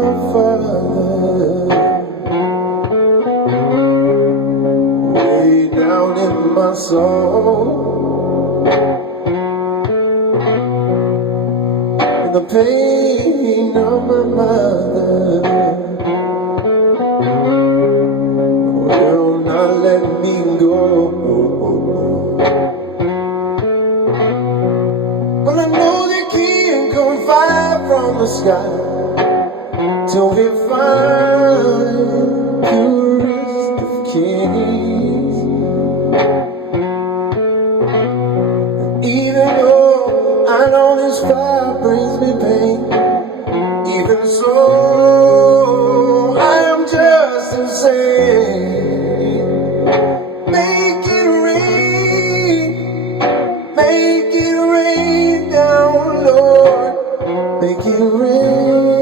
my Father, way down in my soul, in the pain of my mother, will not let me go. But I know they can't come fire from the sky till we find the purest of kings. And even though I know this fire brings me pain, even so I am just insane. Make it rain down, Lord, make it rain.